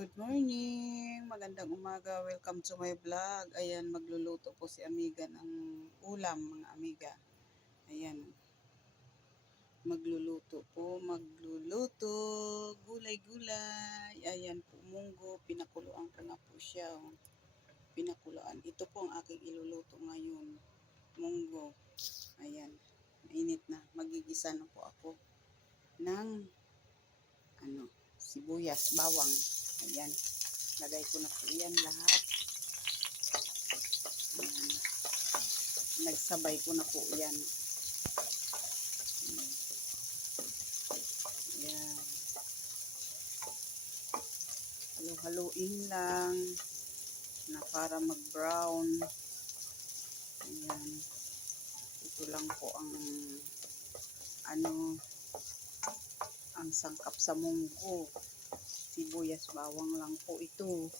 Good morning! Magandang umaga. Welcome to my vlog. Ayan, magluluto po si Amiga ng ulam, mga amiga. Ayan. Magluluto po, magluluto. Gulay-gulay. Ayan po, munggo. Pinakuluan ko na po siya. oh. Pinakuluan. Ito po ang aking iluluto ngayon. Munggo. Ayan. Mainit na. Magigisa na po ako ng ano, sibuyas, bawang. Ayan. Lagay ko na po yan lahat. Ayan. Nagsabay ko na po yan. Ayan. Halo-haluin lang na para mag-brown. Ayan. Ito lang po ang ano ang sangkap sa munggo. Sibuyas bawang lang po ito.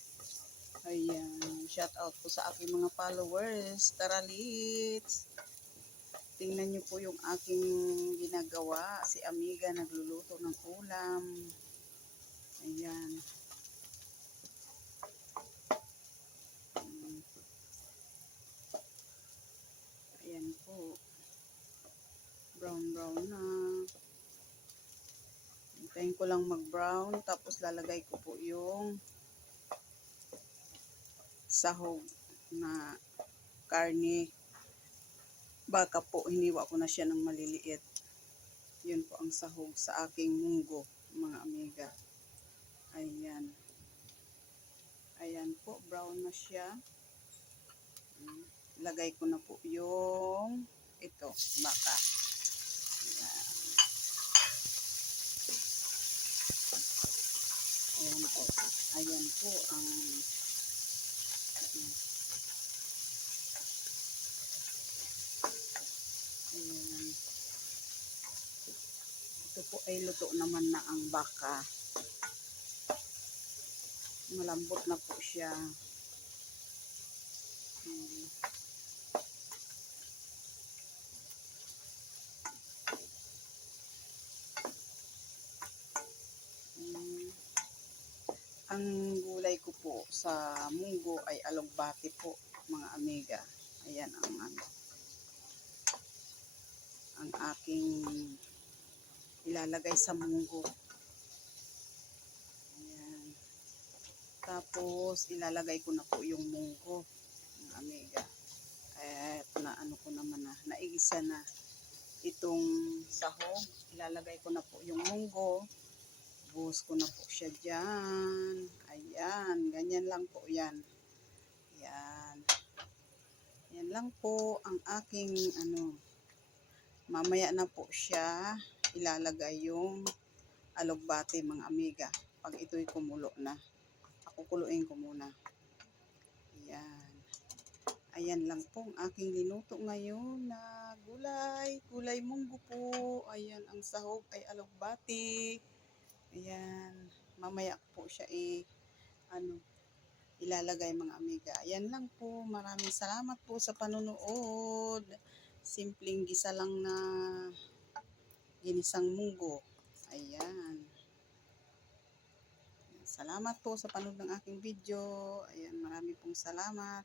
Ayan. Shout out po sa aking mga followers. Tara, Lits. Tingnan niyo po yung aking ginagawa. Si Amiga nagluluto ng ulam. Ayan. Mm. Ayan po. Brown brown na. Hintayin ko lang mag-brown. Tapos lalagay ko po yung sahog na karne. Baka po hiniwa ko na siya ng maliliit. Yun po ang sahog sa aking munggo, mga amiga. Ayan. Ayan po, brown na siya. Lagay ko na po yung ito, baka. Ayan. Ayan po. Ayan po ang Ayan. Ito po ay luto naman na ang baka. Malambot na po siya. Hmm. Ang gulay ko po sa munggo ay alugbati po, mga amiga. Ayan ang ano. Ang aking ilalagay sa munggo. Ayan. Tapos ilalagay ko na po yung munggo, mga amiga. Eh, na ano ko naman na, naigisa na itong sahog. Ilalagay ko na po yung munggo. Buhos ko na po siya dyan. Ayan, ganyan lang po yan. Ayan. Yan lang po ang aking ano. Mamaya na po siya ilalagay yung alugbate mga amiga. Pag ito'y kumulo na. Ako kuluin ko muna. Ayan. Ayan lang po ang aking linuto ngayon na gulay. Gulay munggo po. Ayan, ang sahog ay alugbate. Ayan. Mamaya po siya i ano ilalagay mga amiga. Ayan lang po. Maraming salamat po sa panonood. Simpleng gisa lang na ginisang munggo. Ayan. Salamat po sa panood ng aking video. Ayan, marami pong salamat.